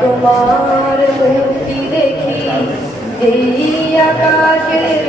তোমার মুক্তি দেখি এই আকাশের